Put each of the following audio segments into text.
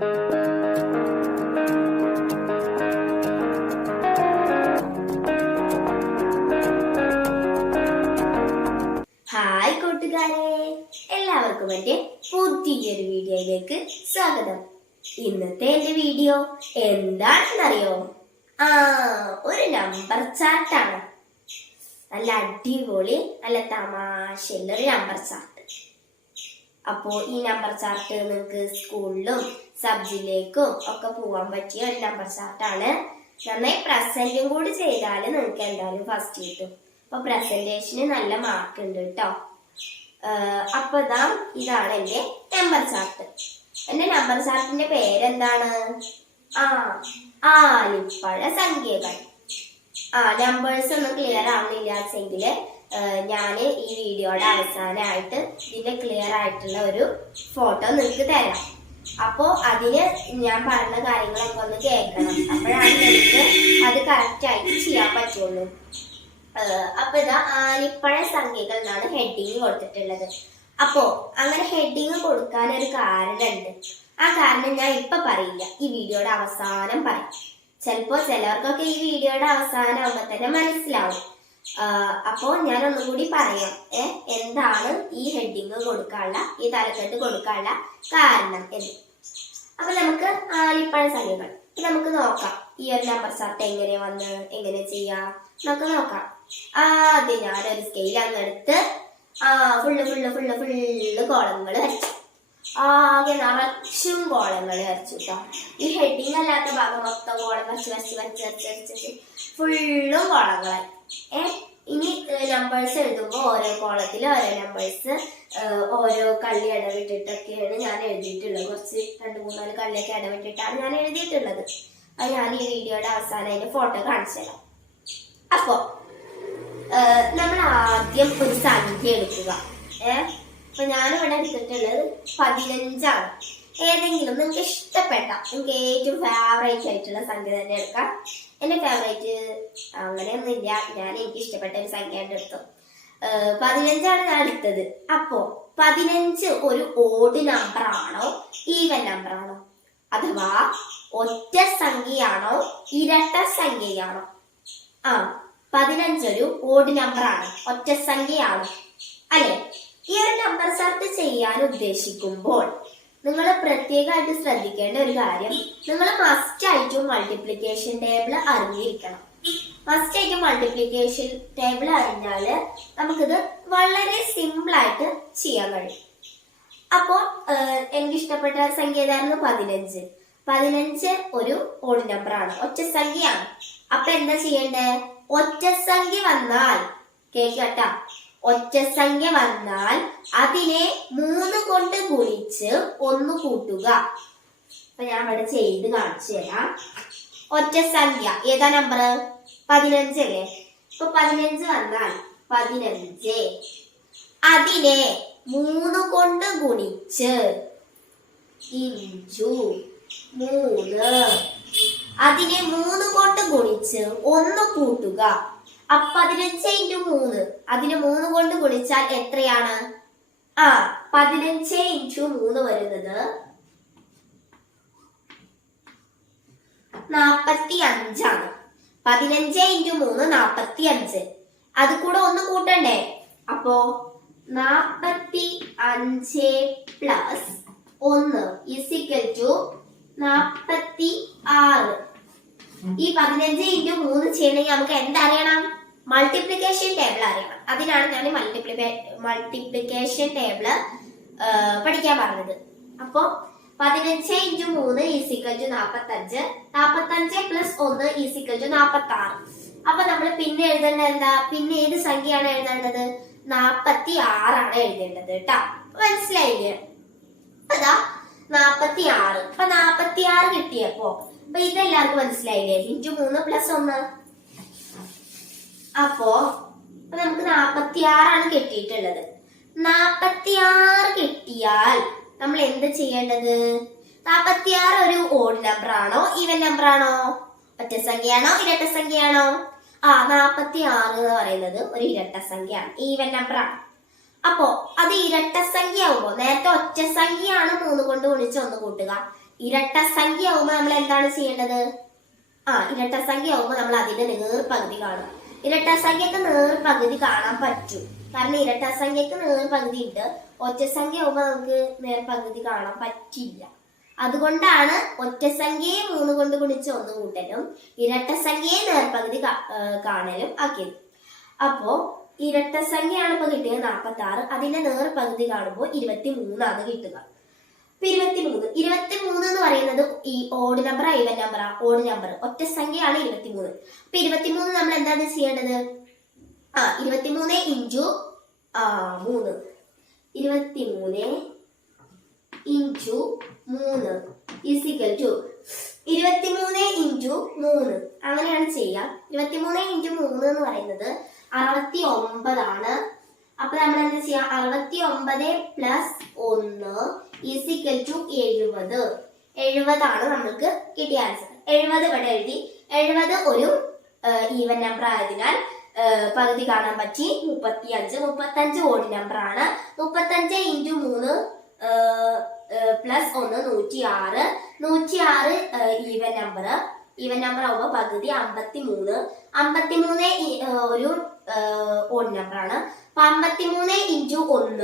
Hi കൂട്ടുകാരെ, എല്ലാവർക്കും എന്റെ പുതിയൊരു വീഡിയോയിലേക്ക് സ്വാഗതം. ഇന്നത്തെ എന്റെ വീഡിയോ എന്താണെന്നറിയോ? ഒരു നമ്പർ ചാർട്ടാണ്. നല്ല അടിപൊളി, നല്ല തമാശയുള്ള ഒരു നമ്പർ ചാർട്ട്. അപ്പോ ഈ നമ്പർ ചാർട്ട് നിങ്ങൾക്ക് സ്കൂളിലും സബ്ജിലേക്കും ഒക്കെ പോവാൻ പറ്റിയ ഒരു നമ്പർ ചാർട്ടാണ്. നന്നായി പ്രസന്റും കൂടി ചെയ്താൽ നിങ്ങൾക്ക് എന്തായാലും ഫസ്റ്റ് കിട്ടും. അപ്പൊ പ്രസന്റേഷന് നല്ല മാർക്ക് ഉണ്ട് കേട്ടോ. അപ്പൊ ഇതാണ് എന്റെ നമ്പർ ചാർട്ട്. എന്റെ നമ്പർ ചാർട്ടിന്റെ പേരെന്താണ്? ആലിപ്പഴ സംഖ്യകൾ. നമ്പേഴ്സ് ഒന്നും ക്ലിയർ ആവുന്നില്ലെങ്കിൽ ഞാൻ ഈ വീഡിയോയുടെ അവസാനമായിട്ട് ഇതിന്റെ ക്ലിയർ ആയിട്ടുള്ള ഒരു ഫോട്ടോ നിങ്ങൾക്ക് തരാം. അപ്പോ അതിന് ഞാൻ പറഞ്ഞ കാര്യങ്ങളൊക്കെ ഒന്ന് കേൾക്കണം. അപ്പോഴാണ് എനിക്ക് അത് കറക്റ്റ് ആയിട്ട് ചെയ്യാൻ പറ്റുള്ളൂ. അപ്പൊ ആലിപ്പഴ സംഖ്യകൾ എന്നാണ് ഹെഡിങ് കൊടുത്തിട്ടുള്ളത്. അപ്പോ അങ്ങനെ ഹെഡിങ് കൊടുക്കാൻ ഒരു കാരണമുണ്ട്. ആ കാരണം ഞാൻ ഇപ്പൊ പറയില്ല, ഈ വീഡിയോയുടെ അവസാനം പറയും. ചിലപ്പോ ചിലവർക്കൊക്കെ ഈ വീഡിയോയുടെ അവസാനം ആവുമ്പോ തന്നെ മനസ്സിലാവും. അപ്പോ ഞാൻ ഒന്നും കൂടി പറയാം എന്താണ് ഈ ഹെഡിങ് കൊടുക്കാനുള്ള, ഈ തലക്കെട്ട് കൊടുക്കാനുള്ള കാരണം എന്ന്. അപ്പൊ നമുക്ക് ആലിപ്പഴ സംഖ്യകൾ നമുക്ക് നോക്കാം. ഈ ഒരു നമ്പർ ചാർട്ട് എങ്ങനെ വന്ന് എങ്ങനെ ചെയ്യാം നമുക്ക് നോക്കാം. ആദ്യം ഞാനൊരു സ്കെയിൽ അങ്ങെടുത്ത് ഫുള്ള് കോളങ്ങൾ വരച്ചു. ആകെ നിറച്ചും കോളങ്ങൾ വരച്ചു കേട്ടോ. ഈ ഹെഡിങ് അല്ലാത്ത ഭാഗം മൊത്തം കോളം വരച്ച് ഫുള്ളും കോളങ്ങളായി. ഇനി നമ്പേഴ്സ് എഴുതുമ്പോൾ ഓരോ കോളത്തിൽ ഓരോ നമ്പേഴ്സ് ഓരോ കള്ളി ഇടവിട്ടിട്ടൊക്കെയാണ് ഞാൻ എഴുതിയിട്ടുള്ളത്. കുറച്ച് 2-3-4 കള്ളിയൊക്കെ ഇടവിട്ടിട്ടാണ് ഞാൻ എഴുതിയിട്ടുള്ളത്. അത് ഞാൻ ഈ വീഡിയോയുടെ അവസാനം അതിന്റെ ഫോട്ടോ കാണിച്ചു തരാം. അപ്പോ നമ്മൾ ആദ്യം ഒരു സംഖ്യ എടുക്കുക. അപ്പൊ ഞാനിവിടെ എടുത്തിട്ടുള്ളത് 15 ആണ്. ഏതെങ്കിലും നിങ്ങൾക്ക് ഇഷ്ടപ്പെട്ട, നിങ്ങൾക്ക് ഏറ്റവും ഫേവറേറ്റ് ആയിട്ടുള്ള സംഖ്യ തന്നെ എടുക്കാം. എന്റെ ഫേവറേറ്റ് അങ്ങനെയൊന്നും ഇല്ല, എനിക്ക് ഇഷ്ടപ്പെട്ട ഒരു സംഖ്യ എടുത്തു. 15 ആണ് ഞാൻ എടുത്തത്. അപ്പോ 15 ഒരു ഓഡ് നമ്പർ ആണോ ഈവൻ നമ്പർ ആണോ, അഥവാ ഒറ്റ സംഖ്യയാണോ ഇരട്ട സംഖ്യയാണോ? 15 ഒരു ഓഡ് നമ്പർ ആണ്, ഒറ്റ സംഖ്യയാണ് അല്ലെ? ഈ ഒരു നമ്പർ ചാർട്ട് ചെയ്യാൻ ഉദ്ദേശിക്കുമ്പോൾ നിങ്ങൾ പ്രത്യേകമായിട്ട് ശ്രദ്ധിക്കേണ്ട ഒരു കാര്യം, നിങ്ങൾ മസ്റ്റ് ആയിട്ടും മൾട്ടിപ്ലിക്കേഷൻ ടേബിൾ അറിഞ്ഞിരിക്കണം. മസ്റ്റ് ആയിട്ടും മൾട്ടിപ്ലിക്കേഷൻ ടേബിൾ അറിഞ്ഞാല് നമുക്കിത് വളരെ സിമ്പിൾ ആയിട്ട് ചെയ്യാൻ കഴിയും. അപ്പോ എനിക്ക് ഇഷ്ടപ്പെട്ട സംഖ്യ ഏതായിരുന്നു? 15. 15 ഒരു ഓഡ് നമ്പർ ആണ്, ഒറ്റ സംഖ്യയാണ്. അപ്പൊ എന്താ ചെയ്യണ്ടേ? ഒറ്റ സംഖ്യ വന്നാൽ കേക്കട്ടാ, ഒറ്റ സംഖ്യ വന്നാൽ അതിനെ 3 കൊണ്ട് ഗുണിച്ച് 1 കൂട്ടുക. അപ്പൊ ഞാൻ ഇവിടെ ചെയ്ത് കാണിച്ചു തരാം. ഒറ്റ സംഖ്യ ഏതാ നമ്പർ? 15 അല്ലേ? ഇപ്പൊ 15 വന്നാൽ 15 അതിനെ 3 കൊണ്ട് ഗുണിച്ച് ഇൻറ്റു 3 അതിനെ 3 കൊണ്ട് ഗുണിച്ച് 1 കൂട്ടുക. 15 ഇൻറ്റു 3 അതിനെ 3 കൊണ്ട് ഗുണിച്ചാൽ എത്രയാണ്? 15 ഇൻറ്റു 3 വരുന്നത് 45 ആണ്. 15 ഇൻറ്റു 3 45. അത് കൂടെ 1 കൂട്ടണ്ടേ? അപ്പോ 45 പ്ലസ് 1 ഈസ് ഈക്വൽ ടു 46. ഈ 15 ഇൻറ്റു 3 ചെയ്യണമെങ്കിൽ നമുക്ക് എന്തറിയണം? മൾട്ടിപ്ലിക്കേഷൻ ടേബിൾ അറിയണം. അതിനാണ് ഞാൻ മൾട്ടിപ്ലിക്കേഷൻ ടേബിള് പഠിക്കാൻ പറഞ്ഞത്. അപ്പൊ 15 into 3 is equal to 45. 45 plus 1 is equal to 46. അപ്പൊ നമ്മൾ പിന്നെ എഴുതേണ്ടത് എന്താ? പിന്നെ ഏത് സംഖ്യയാണ് എഴുതേണ്ടത്? 46 ആണ് എഴുതേണ്ടത് കേട്ടാ. മനസ്സിലായില്ലേ? അതാ 46. അപ്പൊ 46 കിട്ടിയപ്പോ അപ്പൊ ഇതെല്ലാവർക്കും മനസ്സിലായില്ലേ? Into 3 plus 1. അപ്പോ നമുക്ക് 46 ആണ് കിട്ടിയിട്ടുള്ളത്. 46 കിട്ടിയാൽ നമ്മൾ എന്ത് ചെയ്യേണ്ടത്? 46 ഒരു ഓഡ് നമ്പർ ആണോ ഈവൻ നമ്പർ ആണോ? ഒറ്റ സംഖ്യയാണോ ഇരട്ട സംഖ്യയാണോ? 46 എന്ന് പറയുന്നത് ഒരു ഇരട്ട സംഖ്യയാണ്, ഈവൻ നമ്പർ ആണ്. അപ്പോ അത് ഇരട്ട സംഖ്യ ആവുമ്പോ നേരത്തെ ഒറ്റ സംഖ്യയാണ് 3 കൊണ്ട് ഗുണിച്ച് 1 കൂട്ടുക. ഇരട്ടസംഖ്യ ആവുമ്പോൾ നമ്മൾ എന്താണ് ചെയ്യേണ്ടത്? ഇരട്ടസംഖ്യ ആവുമ്പോൾ നമ്മൾ അതിന്റെ നേർപകുതി കാണും. ഇരട്ടസംഖ്യക്ക് നേർപകുതി കാണാൻ പറ്റും. കാരണം ഇരട്ടസംഖ്യക്ക് നേർപകുതി ഉണ്ട്. ഒറ്റസംഖ്യ ആവുമ്പോൾ നമുക്ക് നേർപകുതി കാണാൻ പറ്റില്ല. അതുകൊണ്ടാണ് ഒറ്റസംഖ്യയെ 3 കൊണ്ട് ഗുണിച്ച് 1 കൂട്ടലും ഇരട്ടസംഖ്യയെ നേർപകുതി കാണലും ആക്കിയത്. അപ്പോ ഇരട്ടസംഖ്യയാണ് ഇപ്പൊ കിട്ടിയത് 46. അതിന്റെ നേർപകുതി കാണുമ്പോൾ 23 ആണ് കിട്ടുക. 23 എന്ന് പറയുന്നത് ഈ odd number even number odd number ഒറ്റ സംഖ്യയാണ് 23. അപ്പൊ 23 നമ്മൾ എന്താണ് ചെയ്യേണ്ടത്? 23 into 3 23 into 3 is equal to 23 into 3 അങ്ങനെയാണ് ചെയ്യുക. 23 ഇൻറ്റു 3 എന്ന് പറയുന്നത് 69 ആണ്. അപ്പൊ നമ്മൾ എന്താ ചെയ്യാം? 69 പ്ലസ് 1 ഈസിക്കൽ ടു 70. 70 ആണ് നമ്മൾക്ക് കിട്ടിയ ആൻസർ. 70 ഇവിടെ എഴുതി. 70 ഒരു ഈവൻ നമ്പർ ആയതിനാൽ പകുതി കാണാൻ പറ്റി. 35 ഓഡ് നമ്പർ ആണ്. 35 into 3 plus 1 106. 106 even number. Even number ആവുമ്പോൾ പകുതി 53. 53 ഒരു ഓഡ് നമ്പർ ആണ്. 53 into 1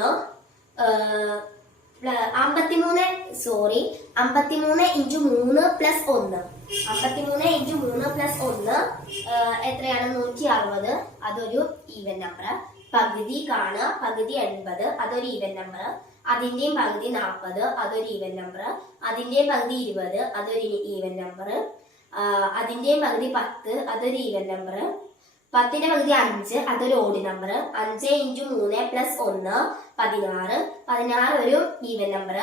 53 into 3 plus 1 53 into 3 plus 1 എത്രയാണ്? 160. അതൊരു ഈവൻ നമ്പർ. പകുതി കാണുക. പകുതി 80. അതൊരു ഈവൻ നമ്പർ. അതിന്റെയും പകുതി 40. അതൊരു ഈവൻ നമ്പർ. അതിന്റെയും പകുതി 20. അതൊരു ഈവൻ നമ്പർ. അതിന്റെയും പകുതി 10. അതൊരു ഈവൻ നമ്പർ. 10ന്റെ പകുതി 5. അതൊരു ഓഡ് നമ്പർ. 5 into 3 plus 1 16. 16 ഒരു ഈവൻ നമ്പർ.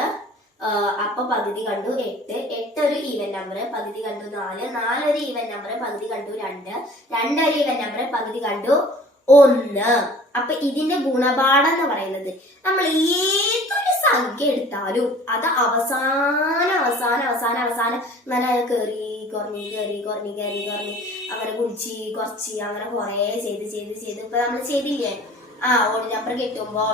അപ്പൊ പകുതി കണ്ടു 8. 8 ഒരു ഈവൻ നമ്പർ. പകുതി കണ്ടു 4. 4 ഒരു ഈവൻ നമ്പർ. പകുതി കണ്ടു 2. 2 ഒരു ഈവൻ നമ്പർ. പകുതി കണ്ടു 1. അപ്പൊ ഇതിന്റെ ഗുണപാഠം എന്ന് പറയുന്നത് നമ്മൾ ഏതൊരു സംഖ്യ എടുത്താലും അത് അവസാനം അങ്ങനെ കയറി കുറഞ്ഞ് അങ്ങനെ കുടിച്ച് കുറച്ച് അങ്ങനെ കുറെ ചെയ്ത് ഇപ്പൊ നമ്മൾ ചെയ്തില്ലേ? ഓഡ് നമ്പർ കിട്ടുമ്പോ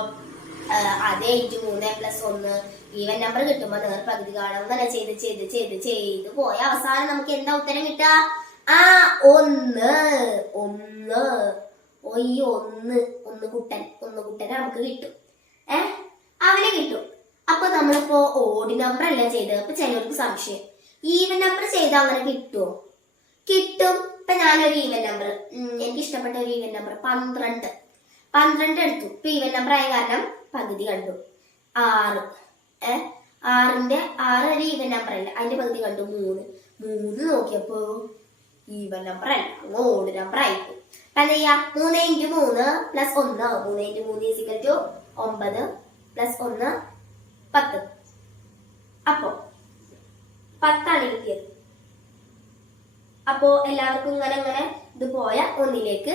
അതേ ഇൻറ്റു 3 പ്ലസ് 1 ഈവൻ നമ്പർ കിട്ടുമ്പോ നേർപകുതി കാണാം. അങ്ങനെ ചെയ്ത് പോയ അവസാനം നമുക്ക് എന്താ ഉത്തരം കിട്ടുക? 1 കുട്ടൻ നമുക്ക് കിട്ടും. അവനെ കിട്ടും. അപ്പൊ നമ്മളിപ്പോ ഓഡ് നമ്പർ അല്ല ചെയ്തത്. അപ്പൊ ചിലർക്ക് സംശയം, ഈവൻ നമ്പർ ചെയ്താൽ അങ്ങനെ കിട്ടുമോ? കിട്ടും. ഇപ്പൊ ഞാനൊരു ഈവൻ നമ്പർ, എനിക്ക് ഇഷ്ടപ്പെട്ട ഒരു ഈവൻ നമ്പർ 12 എടുത്തു. ഇപ്പൊ ഈവൻ നമ്പർ ആയ കാരണം പകുതി കണ്ടു 6. 6 ഒരു ഈവൻ നമ്പർ അല്ല. അതിന്റെ പകുതി കണ്ടു 3 നോക്കിയപ്പോ ഈവൻ നമ്പർ അല്ല, അങ്ങ് ഓഡ് നമ്പർ ആയിപ്പോ. അപ്പൊ എന്താ ചെയ്യാ? 3 into 3 plus 1. 3 into 3 is equal to 9 plus 1 10. അപ്പോ 10 കിട്ടിയത്. അപ്പോ എല്ലാവർക്കും ഇങ്ങനെ ഇത് പോയ 1ലേക്ക്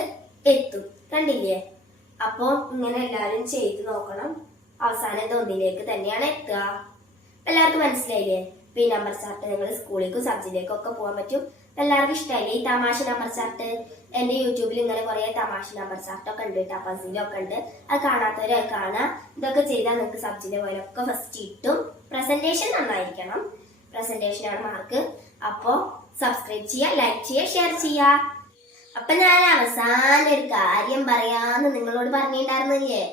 എത്തും. കണ്ടില്ലേ? അപ്പൊ ഇങ്ങനെ എല്ലാവരും ചെയ്ത് നോക്കണം. അവസാനം ഇത് 1ലേക്ക് തന്നെയാണ് എത്തുക. എല്ലാവർക്കും മനസ്സിലായില്ലേ? ഈ നമ്പർ ചാർട്ട് നിങ്ങൾ സ്കൂളിലേക്കും സബ്ജക്റ്റിലേക്കും ഒക്കെ പോകാൻ പറ്റും. എല്ലാവർക്കും ഇഷ്ടമായില്ലേ ഈ തമാശ നമ്പർ ചാർട്ട്? എന്റെ യൂട്യൂബിൽ ഇങ്ങനെ കുറെ തമാശ നമ്പർ ചാർട്ട് ഒക്കെ ഉണ്ട്, പസിലൊക്കെ ഉണ്ട്. അത് കാണാത്തവരെ കാണാം. ഇതൊക്കെ ചെയ്താൽ നിങ്ങൾക്ക് സബ്ജക്റ്റിലെ പോലൊക്കെ ഫസ്റ്റ് കിട്ടും. പ്രസന്റേഷൻ നന്നായിരിക്കണം. പ്രസന്റേഷനാണ് മാർക്ക്. അപ്പോ സബ്സ്ക്രൈബ് ചെയ്യുക, ലൈക്ക് ചെയ്യുക, ഷെയർ ചെയ്യുക. അപ്പൊ ഞാൻ അവസാനം ഒരു കാര്യം പറയാന്ന് നിങ്ങളോട് പറഞ്ഞിട്ടുണ്ടായിരുന്നില്ലേ?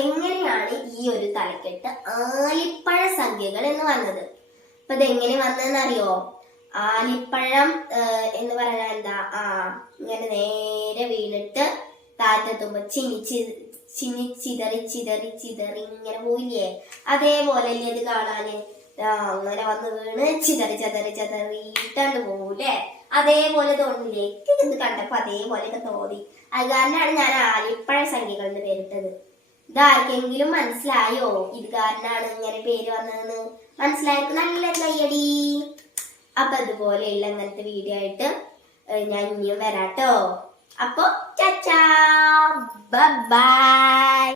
എങ്ങനെയാണ് ഈ ഒരു തലക്കെട്ട് ആലിപ്പഴ സംഖ്യകൾ എന്ന് വന്നത്? അപ്പൊ ഇതെങ്ങനെ വന്നതെന്നറിയോ? ആലിപ്പഴം എന്ന് പറഞ്ഞാൽ എന്താ? ഇങ്ങനെ നേരെ വീണിട്ട് താഴത്തെത്തുമ്പോ ചിതറി ഇങ്ങനെ പോയില്ലേ? അതേപോലെ അല്ലേ ഇത് കാണാന്? അങ്ങനെ വന്ന് വീണ് ചിതറിയിട്ടാണ്ട് പോകൂലേ? അതേപോലെ തോന്നില്ലേ? ഇത് കണ്ടപ്പോ അതേപോലെയൊക്കെ തോന്നി. അത് കാരണമാണ് ഞാൻ ആലിപ്പഴ സംഖ്യകൾ എന്ന് പേരിട്ടത്. ഇതാർക്കെങ്കിലും മനസ്സിലായോ? ഇത് കാരണമാണ് ഇങ്ങനെ പേര് വന്നതെന്ന് മനസ്സിലായപ്പോ നല്ല കയ്യടി. അപ്പൊ അതുപോലെയുള്ള അങ്ങനത്തെ വീഡിയോ ആയിട്ട് ഞാൻ ഇനിയും വരാട്ടോ. അപ്പൊ ചാച്ചാ, ബൈ.